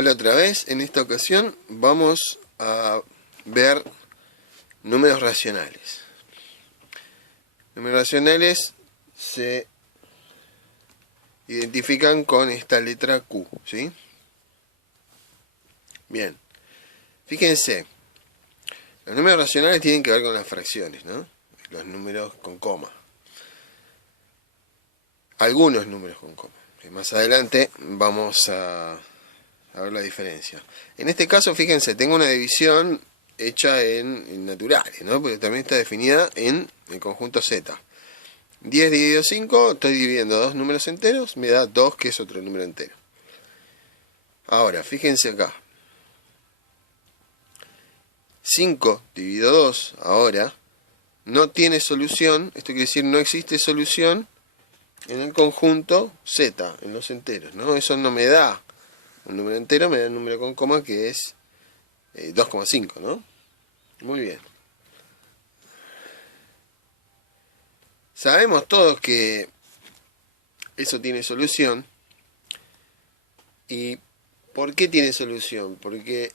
Hola otra vez, en esta ocasión vamos a ver números racionales. Números racionales se identifican con esta letra Q, ¿sí? Bien, fíjense, los números racionales tienen que ver con las fracciones, ¿no? Los números con coma. Algunos números con coma. Más adelante vamos a ver la diferencia. En este caso, fíjense, tengo una división hecha en naturales, ¿no? Porque también está definida en el conjunto Z. 10 dividido 5, estoy dividiendo dos números enteros, me da 2, que es otro número entero. Ahora, fíjense acá. 5 dividido 2, ahora, no tiene solución, esto quiere decir no existe solución en el conjunto Z, en los enteros, ¿no? Eso no me da un número entero, me da un número con coma que es 2,5, ¿no? Muy bien. Sabemos todos que eso tiene solución. ¿Y por qué tiene solución? Porque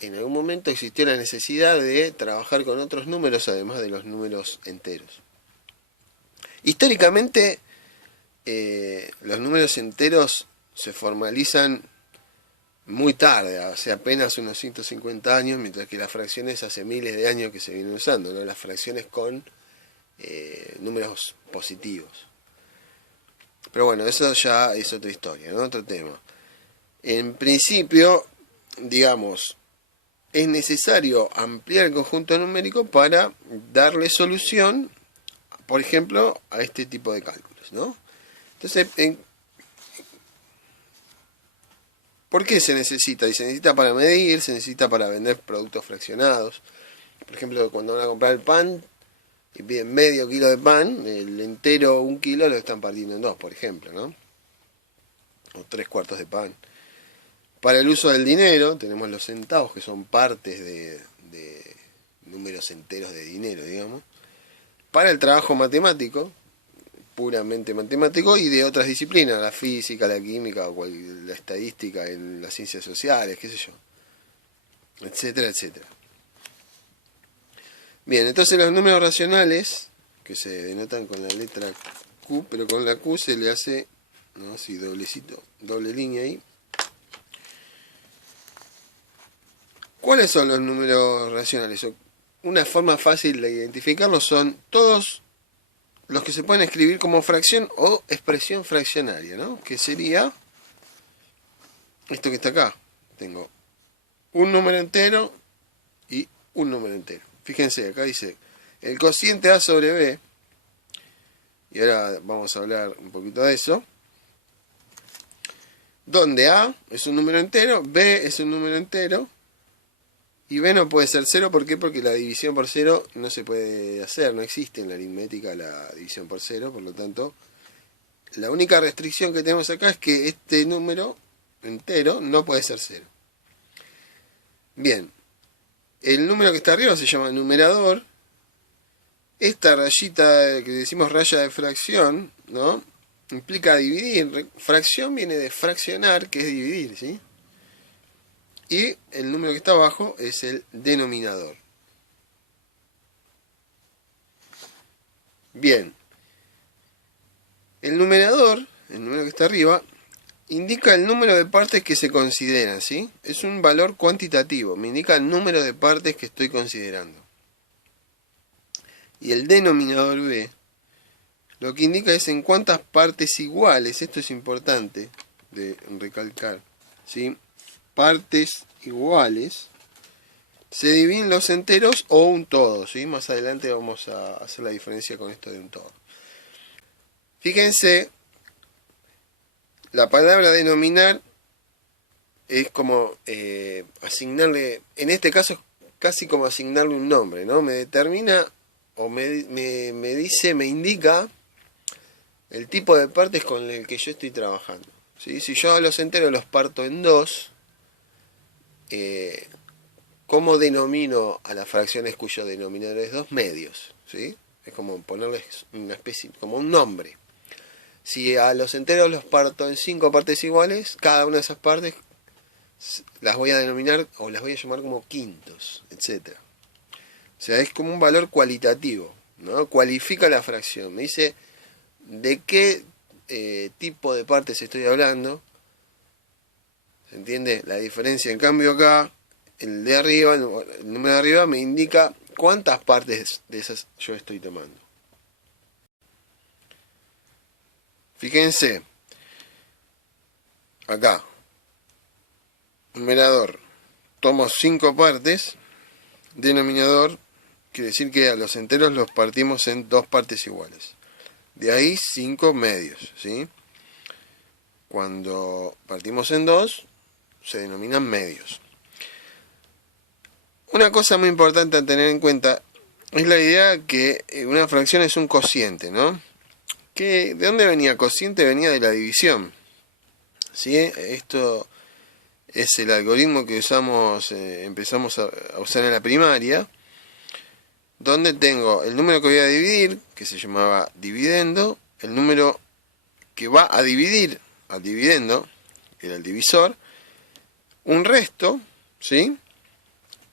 en algún momento existió la necesidad de trabajar con otros números además de los números enteros. Históricamente, los números enteros se formalizan muy tarde, hace apenas unos 150 años, mientras que las fracciones hace miles de años que se vienen usando, ¿no? Las fracciones con números positivos. Pero bueno, eso ya es otra historia, ¿no? Otro tema. En principio, digamos, es necesario ampliar el conjunto numérico para darle solución, por ejemplo, a este tipo de cálculos, ¿no? Entonces, ¿por qué se necesita? Y se necesita para medir, se necesita para vender productos fraccionados. Por ejemplo, cuando van a comprar el pan y piden medio kilo de pan, el entero 1 kilo lo están partiendo en dos, por ejemplo, ¿no? O 3/4 de pan. Para el uso del dinero, tenemos los centavos, que son partes de números enteros de dinero, digamos. Para el trabajo matemático, puramente matemático, y de otras disciplinas, la física, la química, o la estadística en las ciencias sociales, qué sé yo, etcétera, etcétera. Bien, entonces los números racionales, que se denotan con la letra Q, pero con la Q se le hace, ¿no? Así, doblecito, doble línea ahí. ¿Cuáles son los números racionales? Una forma fácil de identificarlos son todos los que se pueden escribir como fracción o expresión fraccionaria, ¿no? Que sería esto que está acá. Tengo un número entero y un número entero. Fíjense, acá dice el cociente A sobre B, y ahora vamos a hablar un poquito de eso, donde A es un número entero, B es un número entero, y B no puede ser 0, ¿por qué? Porque la división por 0 no se puede hacer, no existe en la aritmética la división por 0, por lo tanto, la única restricción que tenemos acá es que este número entero no puede ser 0. Bien, el número que está arriba se llama numerador. Esta rayita que decimos raya de fracción, ¿no? Implica dividir. Fracción viene de fraccionar, que es dividir, ¿sí? Y el número que está abajo es el denominador. Bien. El numerador, el número que está arriba, indica el número de partes que se consideran, ¿sí? Es un valor cuantitativo, me indica el número de partes que estoy considerando. Y el denominador B, lo que indica es en cuántas partes iguales, esto es importante de recalcar, ¿sí? Partes iguales se dividen los enteros o un todo, ¿sí? Más adelante vamos a hacer la diferencia con esto de un todo. Fíjense, la palabra denominar es como asignarle, en este caso es casi como asignarle un nombre, ¿no? Me determina o me dice, me indica el tipo de partes con el que yo estoy trabajando, ¿sí? Si yo a los enteros los parto en dos, ¿cómo denomino a las fracciones cuyo denominador es 2? Medios, ¿sí? Es como ponerles una especie, como un nombre. Si a los enteros los parto en 5 partes iguales, cada una de esas partes las voy a denominar o las voy a llamar como quintos, etcétera. O sea, es como un valor cualitativo, ¿no? Cualifica la fracción. Me dice de qué tipo de partes estoy hablando. ¿Se entiende? La diferencia, en cambio acá, el de arriba, el número de arriba me indica cuántas partes de esas yo estoy tomando. Fíjense, acá, numerador, tomo 5 partes, denominador, quiere decir que a los enteros los partimos en 2 partes iguales. De ahí 5 medios, ¿sí? Cuando partimos en 2, se denominan medios. Una cosa muy importante a tener en cuenta es la idea que una fracción es un cociente, ¿no? ¿De dónde venía? Cociente venía de la división, ¿sí? Esto es el algoritmo que empezamos a usar en la primaria, donde tengo el número que voy a dividir, que se llamaba dividendo, el número que va a dividir al dividendo, que era el divisor, un resto, ¿sí?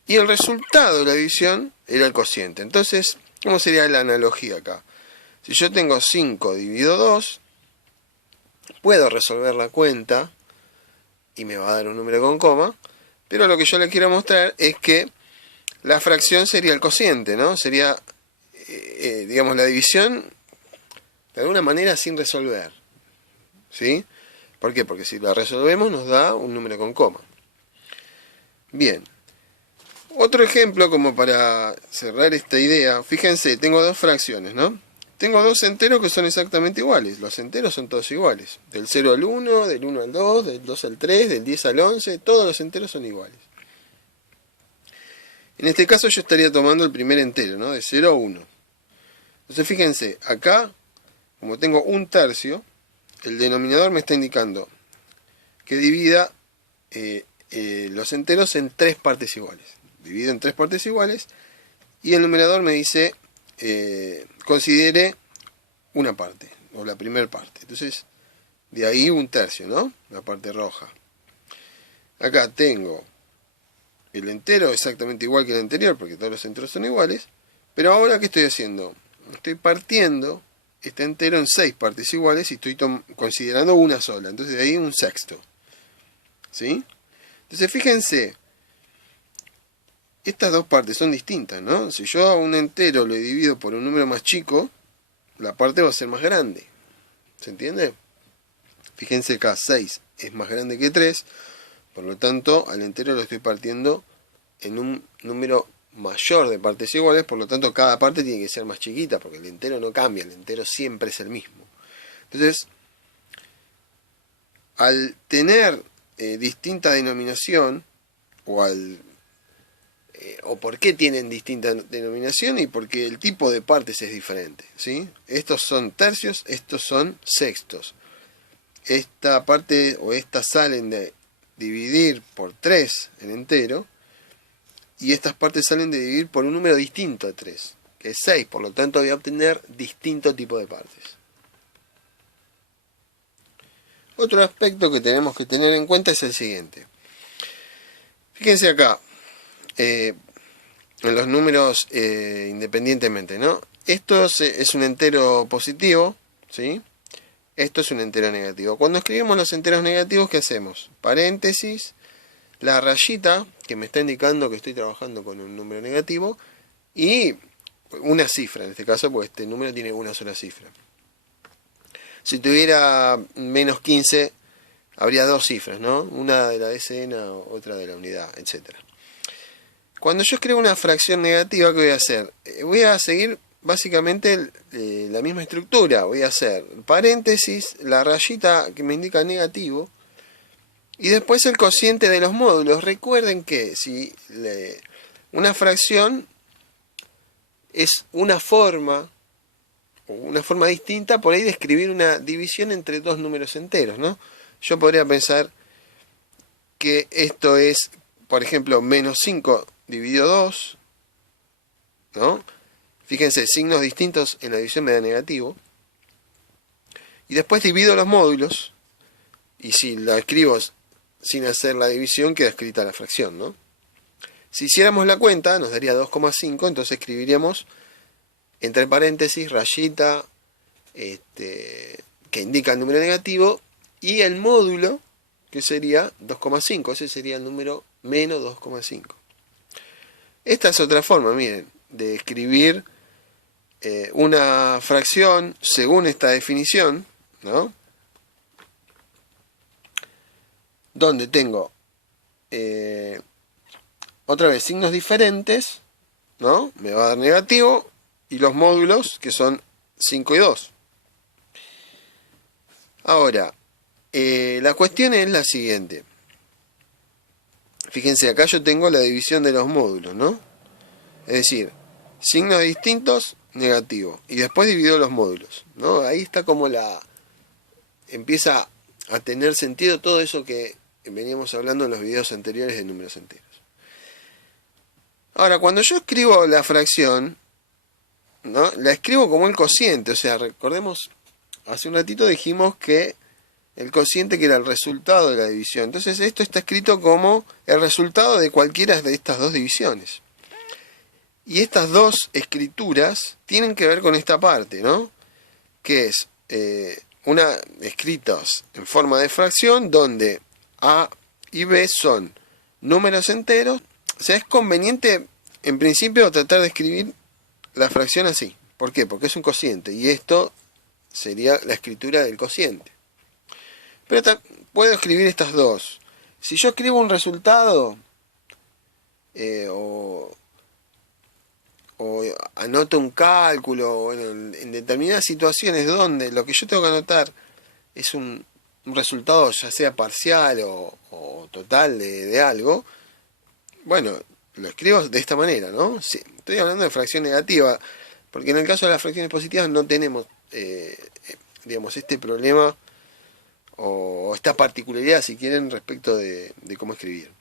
Y el resultado de la división era el cociente. Entonces, ¿cómo sería la analogía acá? Si yo tengo 5 dividido 2, puedo resolver la cuenta y me va a dar un número con coma, pero lo que yo le quiero mostrar es que la fracción sería el cociente, ¿no? Sería, digamos, la división de alguna manera sin resolver, ¿sí? ¿Por qué? Porque si la resolvemos nos da un número con coma. Bien. Otro ejemplo como para cerrar esta idea, fíjense, tengo 2 fracciones, ¿no? Tengo 2 enteros que son exactamente iguales. Los enteros son todos iguales. Del 0 al 1, del 1 al 2, del 2 al 3, del 10 al 11, todos los enteros son iguales. En este caso yo estaría tomando el primer entero, ¿no? De 0 a 1. Entonces fíjense, acá, como tengo un tercio, el denominador me está indicando que divida los enteros en 3 partes iguales. Divido en 3 partes iguales y el numerador me dice considere una parte, o la primera parte. Entonces, de ahí un tercio, ¿no? La parte roja. Acá tengo el entero exactamente igual que el anterior, porque todos los enteros son iguales. Pero ahora, ¿qué estoy haciendo? Estoy partiendo este entero en 6 partes iguales y estoy considerando una sola. Entonces, de ahí un sexto. ¿Sí? Entonces, fíjense, estas 2 partes son distintas, ¿no? Si yo a un entero lo divido por un número más chico, la parte va a ser más grande. ¿Se entiende? Fíjense acá, 6 es más grande que 3, por lo tanto, al entero lo estoy partiendo en un número mayor de partes iguales, por lo tanto, cada parte tiene que ser más chiquita, porque el entero no cambia, el entero siempre es el mismo. Entonces, al tener distinta denominación, o por qué tienen distinta denominación y porque el tipo de partes es diferente, ¿sí? Estos son tercios, estos son sextos. Esta parte o estas salen de dividir por 3 en entero y estas partes salen de dividir por un número distinto a 3, que es 6, por lo tanto voy a obtener distinto tipo de partes. Otro aspecto que tenemos que tener en cuenta es el siguiente. Fíjense acá, en los números independientemente, ¿no? Esto es un entero positivo, ¿sí? Esto es un entero negativo. Cuando escribimos los enteros negativos, ¿qué hacemos? Paréntesis, la rayita que me está indicando que estoy trabajando con un número negativo y una cifra, en este caso, porque este número tiene una sola cifra. Si tuviera menos 15, habría 2 cifras, ¿no? Una de la decena, otra de la unidad, etc. Cuando yo escribo una fracción negativa, ¿qué voy a hacer? Voy a seguir básicamente la misma estructura. Voy a hacer paréntesis, la rayita que me indica negativo, y después el cociente de los módulos. Recuerden que si una fracción es una forma distinta por ahí de escribir una división entre 2 números enteros, ¿no? Yo podría pensar que esto es, por ejemplo, menos 5 dividido 2, ¿no? Fíjense, signos distintos en la división me da negativo. Y después divido los módulos, y si la escribo sin hacer la división queda escrita la fracción, ¿no? Si hiciéramos la cuenta nos daría 2,5, entonces escribiríamos entre paréntesis, rayita, que indica el número negativo, y el módulo, que sería 2,5, ese sería el número menos 2,5. Esta es otra forma, miren, de escribir una fracción según esta definición, ¿no? Donde tengo otra vez signos diferentes, ¿no? Me va a dar negativo, y los módulos que son 5 y 2. Ahora, la cuestión es la siguiente. Fíjense, acá yo tengo la división de los módulos, ¿no? Es decir, signos distintos, negativo. Y después divido los módulos, ¿no? Ahí está como empieza a tener sentido todo eso que veníamos hablando en los videos anteriores de números enteros. Ahora, cuando yo escribo la fracción, ¿no? La escribo como el cociente. O sea, recordemos, hace un ratito dijimos que el cociente que era el resultado de la división. Entonces esto está escrito como el resultado de cualquiera de estas dos divisiones. Y estas dos escrituras tienen que ver con esta parte, ¿no? Que es una escritos en forma de fracción donde A y B son números enteros. O sea, es conveniente en principio tratar de escribir la fracción así. ¿Por qué? Porque es un cociente y esto sería la escritura del cociente. Pero puedo escribir estas dos. Si yo escribo un resultado o anoto un cálculo, bueno, en determinadas situaciones donde lo que yo tengo que anotar es un resultado ya sea parcial o total de algo, bueno, lo escribo de esta manera, ¿no? Sí, estoy hablando de fracción negativa, porque en el caso de las fracciones positivas no tenemos, digamos, este problema o esta particularidad, si quieren, respecto de cómo escribir.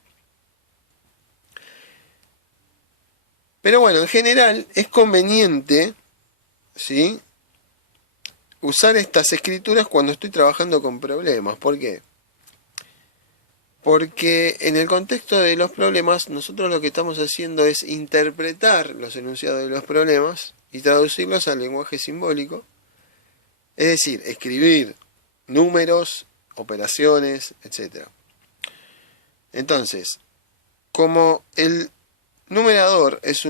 Pero bueno, en general es conveniente, ¿sí?, usar estas escrituras cuando estoy trabajando con problemas. ¿Por qué? Porque en el contexto de los problemas, nosotros lo que estamos haciendo es interpretar los enunciados de los problemas y traducirlos al lenguaje simbólico. Es decir, escribir números, operaciones, etc. Entonces, como el numerador es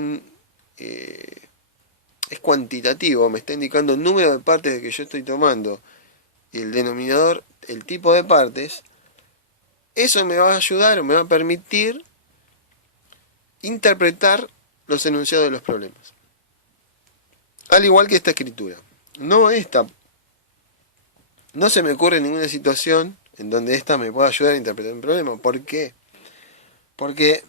cuantitativo, me está indicando el número de partes de que yo estoy tomando, y el denominador, el tipo de partes, eso me va a ayudar, me va a permitir interpretar los enunciados de los problemas. Al igual que esta escritura. No se me ocurre ninguna situación en donde esta me pueda ayudar a interpretar un problema. ¿Por qué? Porque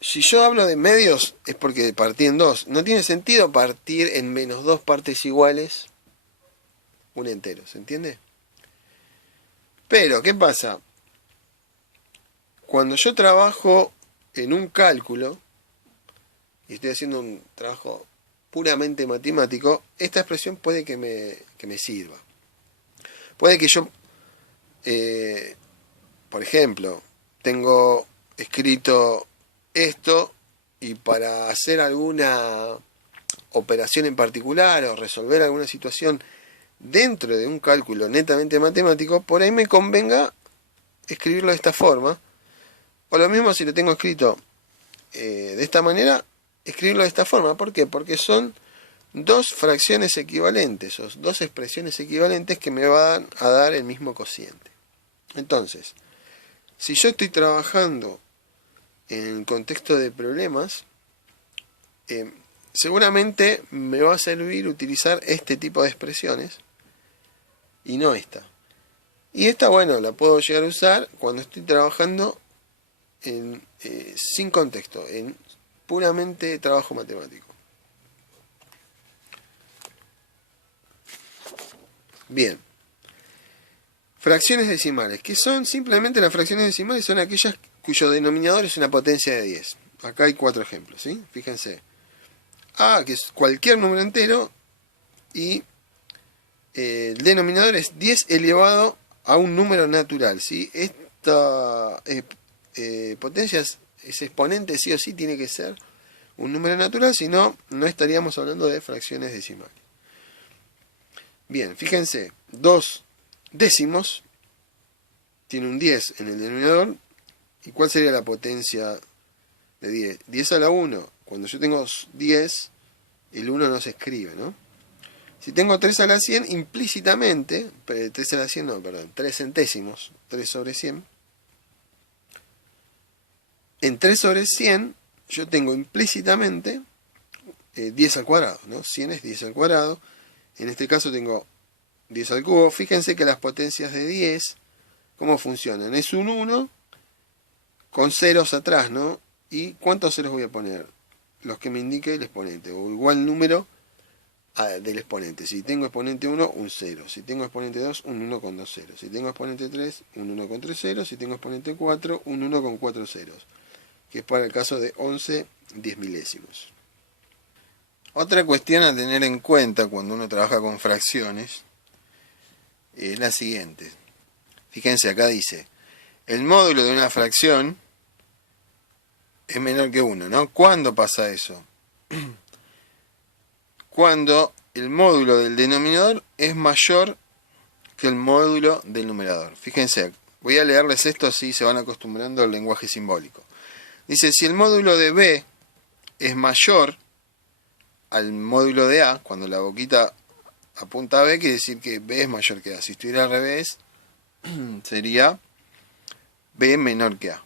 si yo hablo de medios es porque partí en dos. No tiene sentido partir en menos dos partes iguales un entero, ¿se entiende? Pero, ¿qué pasa? Cuando yo trabajo en un cálculo y estoy haciendo un trabajo puramente matemático, esta expresión puede que me sirva. Puede que yo, por ejemplo, tengo escrito esto y para hacer alguna operación en particular o resolver alguna situación dentro de un cálculo netamente matemático, por ahí me convenga escribirlo de esta forma. O lo mismo si lo tengo escrito de esta manera, escribirlo de esta forma. ¿Por qué? Porque son dos fracciones equivalentes, o dos expresiones equivalentes que me van a dar el mismo cociente. Entonces, si yo estoy trabajando en el contexto de problemas, seguramente me va a servir utilizar este tipo de expresiones y no esta. Y esta, bueno, la puedo llegar a usar cuando estoy trabajando sin contexto, en puramente trabajo matemático. Bien. Fracciones decimales. ¿Qué son? Simplemente las fracciones decimales son aquellas cuyo denominador es una potencia de 10. Acá hay 4 ejemplos, ¿sí? Fíjense. A, que es cualquier número entero, y el denominador es 10 elevado a un número natural, ¿sí? Esta potencia es exponente, sí o sí tiene que ser un número natural, si no, no estaríamos hablando de fracciones decimales. Bien, fíjense, 2 décimos tiene un 10 en el denominador. ¿Y cuál sería la potencia de 10? 10 a la 1. Cuando yo tengo 10, el 1 no se escribe, ¿no? Si tengo 3 a la 100, implícitamente, 3 a la 100 no, perdón, 3 centésimos, 3 sobre 100. En 3 sobre 100, yo tengo implícitamente 10 al cuadrado, ¿no? 100 es 10 al cuadrado. En este caso tengo 10 al cubo. Fíjense que las potencias de 10, ¿cómo funcionan? Es un 1 con ceros atrás, ¿no? ¿Y cuántos ceros voy a poner? Los que me indique el exponente, o igual número del exponente. Si tengo exponente 1, un 0. Si tengo exponente 2, un 1 con 2 ceros. Si tengo exponente 3, un 1 con 3 ceros. Si tengo exponente 4, un 1 con 4 ceros. Que es para el caso de 11 10 milésimos. Otra cuestión a tener en cuenta cuando uno trabaja con fracciones es la siguiente. Fíjense, acá dice, el módulo de una fracción es menor que 1, ¿no? ¿Cuándo pasa eso? Cuando el módulo del denominador es mayor que el módulo del numerador. Fíjense, voy a leerles esto así se van acostumbrando al lenguaje simbólico. Dice, si el módulo de B es mayor al módulo de A, cuando la boquita apunta a B, quiere decir que B es mayor que A. Si estuviera al revés, sería B menor que A.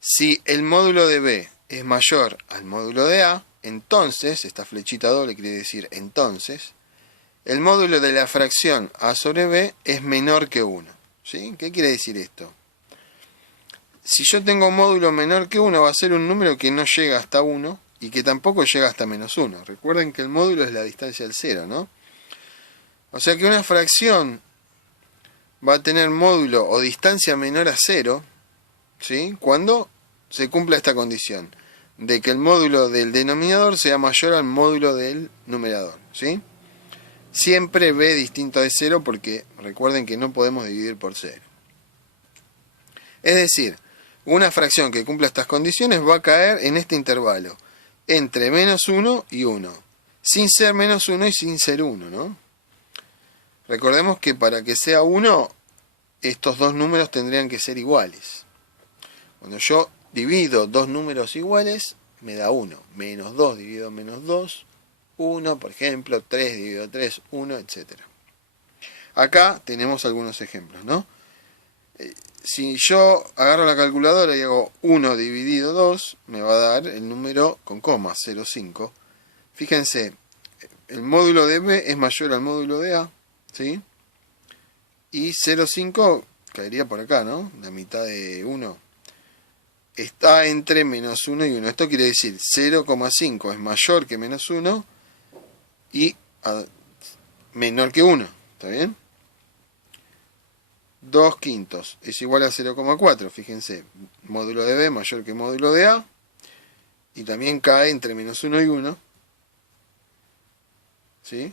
Si el módulo de B es mayor al módulo de A, entonces, esta flechita doble quiere decir entonces, el módulo de la fracción A sobre B es menor que 1. ¿Sí? ¿Qué quiere decir esto? Si yo tengo un módulo menor que 1, va a ser un número que no llega hasta 1 y que tampoco llega hasta menos 1. Recuerden que el módulo es la distancia del 0, ¿no? O sea que una fracción va a tener módulo o distancia menor a 0, ¿sí? Cuando se cumpla esta condición de que el módulo del denominador sea mayor al módulo del numerador, ¿sí? Siempre b distinto de 0 porque recuerden que no podemos dividir por 0. Es decir, una fracción que cumpla estas condiciones va a caer en este intervalo entre menos 1 y 1, sin ser menos 1 y sin ser 1, ¿no? Recordemos que para que sea 1, estos dos números tendrían que ser iguales. Cuando yo divido dos números iguales, me da 1. Menos 2 dividido menos 2, 1, por ejemplo, 3 dividido 3, 1, etc. Acá tenemos algunos ejemplos, ¿no? Si yo agarro la calculadora y hago 1 dividido 2, me va a dar el número con coma, 0,5. Fíjense, el módulo de B es mayor al módulo de A, ¿sí? Y 0,5 caería por acá, ¿no? La mitad de 1. Está entre menos 1 y 1. Esto quiere decir 0,5 es mayor que menos 1 y menor que 1. ¿Está bien? 2 quintos es igual a 0,4. Fíjense, módulo de B mayor que módulo de A. Y también cae entre menos 1 y 1. ¿Sí?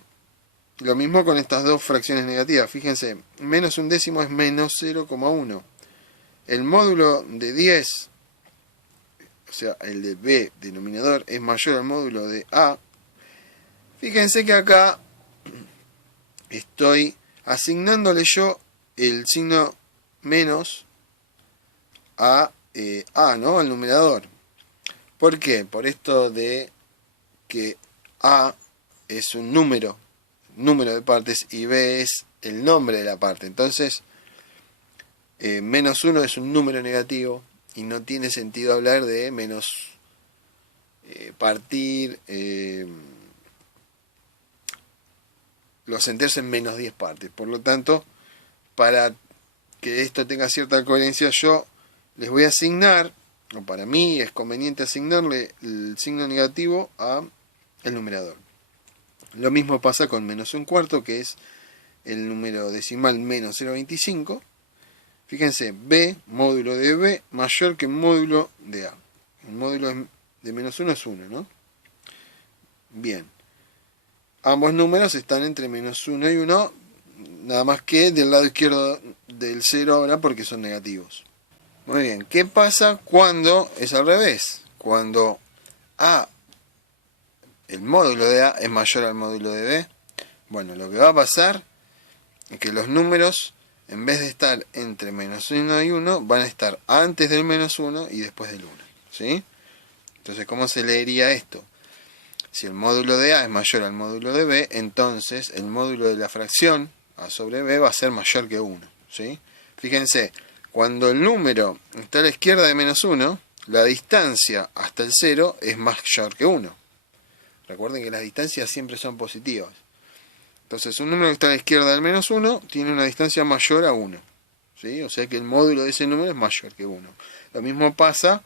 Lo mismo con estas dos fracciones negativas. Fíjense, menos un décimo es menos 0,1. El módulo de 10, o sea, el de B denominador, es mayor al módulo de A. Fíjense que acá estoy asignándole yo el signo menos a A, ¿no? Al numerador. ¿Por qué? Por esto de que A es un número de partes y B es el nombre de la parte. Entonces, menos 1 es un número negativo y no tiene sentido hablar de menos partir los enteros en menos 10 partes. Por lo tanto, para que esto tenga cierta coherencia, yo les voy a asignar, o para mí es conveniente asignarle el signo negativo a el numerador. Lo mismo pasa con menos un cuarto, que es el número decimal menos 0,25. Fíjense, B, módulo de B, mayor que módulo de A. El módulo de menos 1 es 1, ¿no? Bien. Ambos números están entre menos 1 y 1. nada más que del lado izquierdo del 0 ahora porque son negativos. Muy bien, ¿qué pasa cuando es al revés? Cuando A, el módulo de A es mayor al módulo de B. Bueno, lo que va a pasar es que los números, en vez de estar entre -1 y 1, van a estar antes del -1 y después del 1. ¿Sí? Entonces, ¿cómo se leería esto? Si el módulo de A es mayor al módulo de B, entonces el módulo de la fracción A sobre B va a ser mayor que 1. ¿Sí? Fíjense, cuando el número está a la izquierda de -1, la distancia hasta el 0 es mayor que 1. Recuerden que las distancias siempre son positivas. Entonces, un número que está a la izquierda del -1 tiene una distancia mayor a 1. ¿Sí? O sea que el módulo de ese número es mayor que 1. Lo mismo pasa,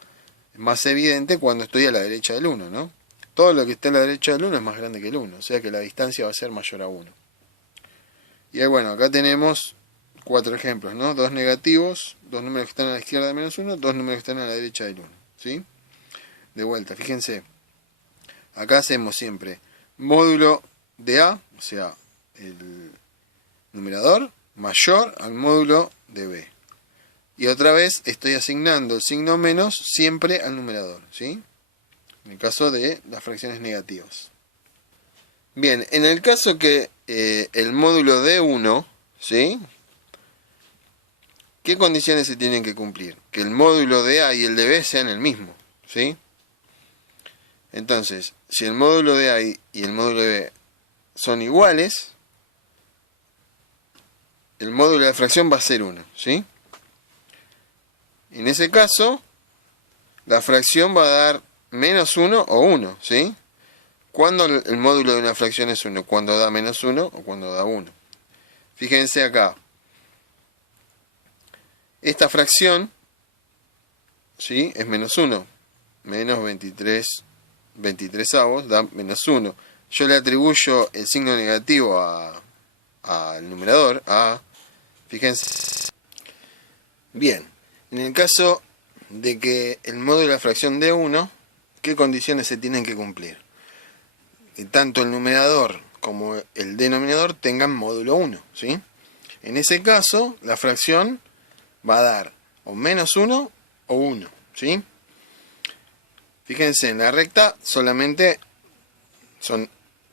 es más evidente cuando estoy a la derecha del 1, ¿no? Todo lo que está a la derecha del 1 es más grande que el 1. O sea que la distancia va a ser mayor a 1. Y bueno, acá tenemos 4 ejemplos, ¿no? 2 negativos, 2 números que están a la izquierda del -1, 2 números que están a la derecha del 1. ¿Sí? De vuelta, fíjense. Acá hacemos siempre módulo de A, o sea, el numerador, mayor al módulo de B. Y otra vez estoy asignando el signo menos siempre al numerador, ¿sí? En el caso de las fracciones negativas. Bien, en el caso que el módulo de 1, ¿sí? ¿Qué condiciones se tienen que cumplir? Que el módulo de A y el de B sean el mismo, ¿sí? Entonces, si el módulo de A y el módulo de B son iguales, el módulo de la fracción va a ser 1, ¿sí? En ese caso, la fracción va a dar -1 o 1, ¿sí? ¿Cuándo el módulo de una fracción es 1? ¿Cuando da -1 o cuando da 1? Fíjense acá. Esta fracción, ¿sí? Es -1. Menos 23avos da -1. Yo le atribuyo el signo negativo al numerador, a... Fíjense. Bien, en el caso de que el módulo de la fracción dé 1, ¿qué condiciones se tienen que cumplir? Que tanto el numerador como el denominador tengan módulo 1, ¿sí? En ese caso, la fracción va a dar o -1 o 1, ¿sí? Fíjense, en la recta solamente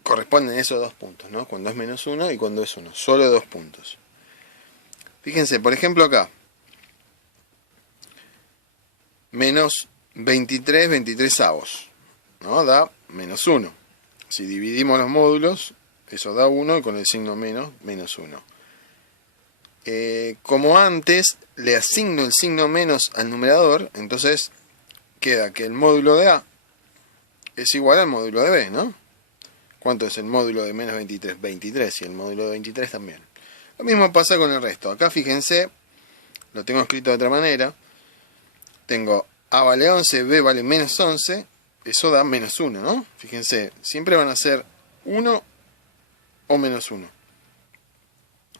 corresponden esos 2 puntos, ¿no? Cuando es -1 y cuando es 1, solo 2 puntos. Fíjense, por ejemplo acá, menos 23avos, ¿no? Da -1. Si dividimos los módulos, eso da 1 y con el signo menos, -1. Como antes le asigno el signo menos al numerador, entonces queda que el módulo de A es igual al módulo de B, ¿no? ¿Cuánto es el módulo de menos 23? 23, y el módulo de 23 también. Lo mismo pasa con el resto. Acá fíjense, lo tengo escrito de otra manera. Tengo A vale 11, B vale -11, eso da -1, ¿no? Fíjense, siempre van a ser 1 o -1.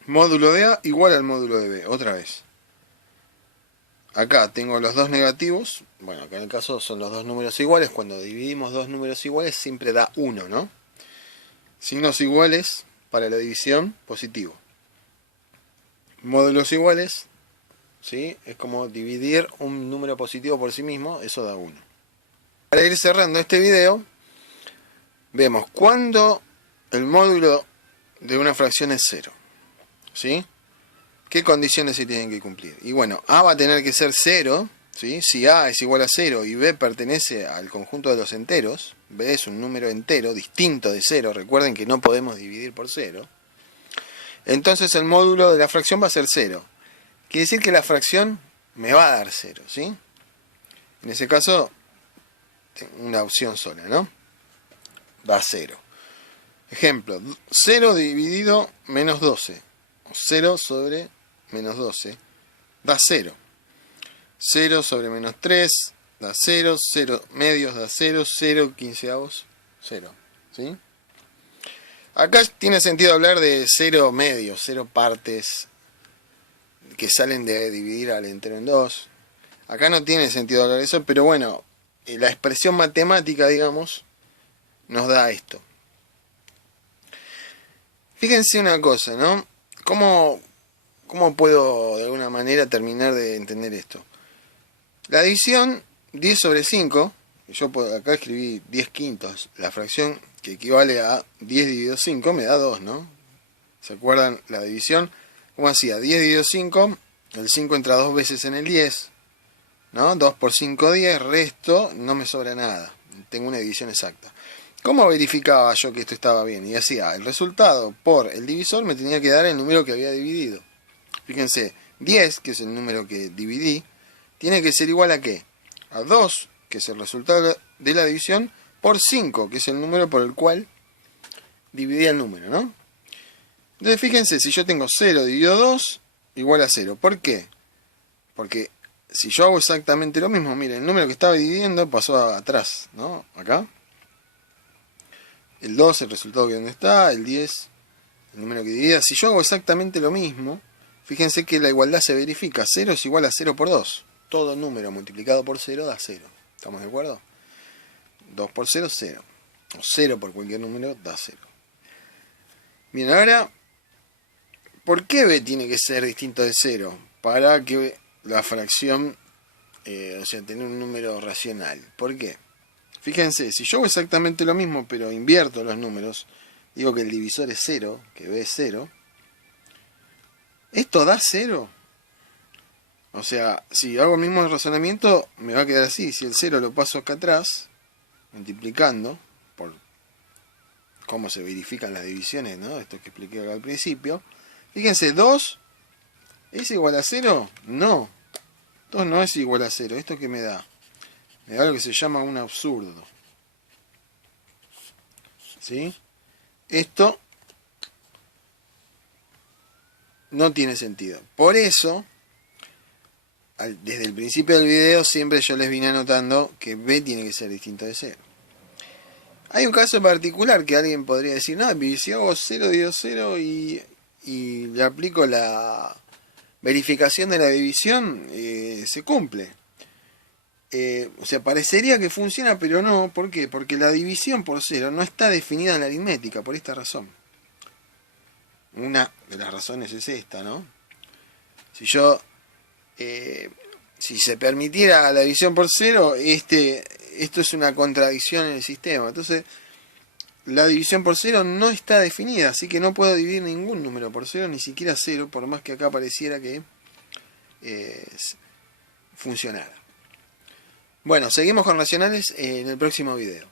Módulo de A igual al módulo de B, otra vez. Acá tengo los dos negativos. Bueno, acá en el caso son los dos números iguales. Cuando dividimos dos números iguales siempre da 1, ¿no? Signos iguales para la división, positivo. Módulos iguales, ¿sí? Es como dividir un número positivo por sí mismo, eso da 1. Para ir cerrando este video, vemos cuando el módulo de una fracción es 0, ¿sí? ¿Qué condiciones se tienen que cumplir? Y bueno, A va a tener que ser 0, ¿sí? Si A es igual a 0 y B pertenece al conjunto de los enteros, B es un número entero distinto de 0, recuerden que no podemos dividir por 0, entonces el módulo de la fracción va a ser 0. Quiere decir que la fracción me va a dar 0, ¿sí? En ese caso, tengo una opción sola, ¿no? Da 0. Ejemplo, 0 dividido menos 12, o 0 sobre menos 12, da 0. 0 sobre menos 3 da 0, 0 medios da 0, 0 quinceavos, 0, ¿sí? Acá tiene sentido hablar de 0 medios, 0 partes que salen de dividir al entero en 2. Acá no tiene sentido hablar de eso, pero bueno, la expresión matemática, digamos, nos da esto. Fíjense una cosa, ¿no? ¿cómo puedo de alguna manera terminar de entender esto? La división 10 sobre 5, yo acá escribí 10 quintos, la fracción que equivale a 10 dividido 5 me da 2, ¿no? ¿Se acuerdan la división? ¿Cómo hacía? 10 dividido 5, el 5 entra dos veces en el 10, ¿no? 2 por 5, 10, resto, no me sobra nada, tengo una división exacta. ¿Cómo verificaba yo que esto estaba bien? Y hacía el resultado por el divisor, me tenía que dar el número que había dividido. Fíjense, 10, que es el número que dividí, tiene que ser igual a ¿qué? A 2, que es el resultado de la división, por 5, que es el número por el cual dividí el número, ¿no? Entonces fíjense, si yo tengo 0 dividido 2, igual a 0. ¿Por qué? Porque si yo hago exactamente lo mismo, miren, el número que estaba dividiendo pasó atrás, ¿no? Acá. El 2, el resultado que donde está, el 10, el número que dividía. Si yo hago exactamente lo mismo, fíjense que la igualdad se verifica. 0 es igual a 0 por 2. Todo número multiplicado por 0 da 0. ¿Estamos de acuerdo? 2 por 0, 0. O 0 por cualquier número da 0. Bien, ahora, ¿por qué b tiene que ser distinto de 0? Para que la fracción, o sea, tener un número racional. ¿Por qué? Fíjense, si yo hago exactamente lo mismo, pero invierto los números, digo que el divisor es 0, que b es 0, ¿esto da 0? O sea, si hago el mismo razonamiento, me va a quedar así. Si el 0 lo paso acá atrás, multiplicando, por cómo se verifican las divisiones, ¿no? Esto que expliqué acá al principio. Fíjense, 2 ¿es igual a 0? No. 2 no es igual a 0. ¿Esto qué me da? Me da lo que se llama un absurdo. ¿Sí? Esto no tiene sentido. Por eso, desde el principio del video, siempre yo les vine anotando que b tiene que ser distinto de 0. Hay un caso particular que alguien podría decir, no, si hago 0 dividido 0 y le aplico la verificación de la división, se cumple. O sea, parecería que funciona, pero no. ¿Por qué? Porque la división por 0 no está definida en la aritmética, por esta razón. Una de las razones es esta, ¿no? Si yo, si se permitiera la división por 0, esto es una contradicción en el sistema. Entonces, la división por 0 no está definida, así que no puedo dividir ningún número por 0, ni siquiera 0, por más que acá pareciera que funcionara. Bueno, seguimos con racionales en el próximo video.